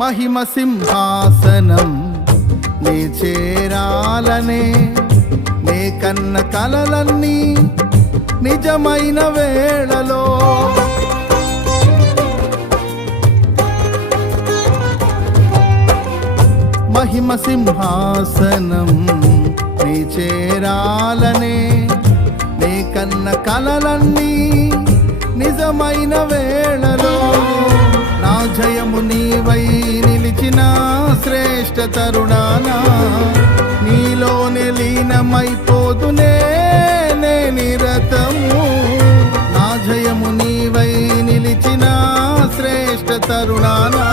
మహిమ సింహాసనం నీ చేరాలనే నే కన్న కలలన్నీ నిజమైన వేళలో మహిమ సింహాసనం నీ చేరాలనే నే కన్న కలలన్నీ నిజమైన వేళలో నా జయము నీవై నిలిచిన శ్రేష్ఠ తరుణానా నీలోనే లీనమైపోదునే నే నిరతము నా జయము నీవై నిలిచిన శ్రేష్ఠ తరుణానా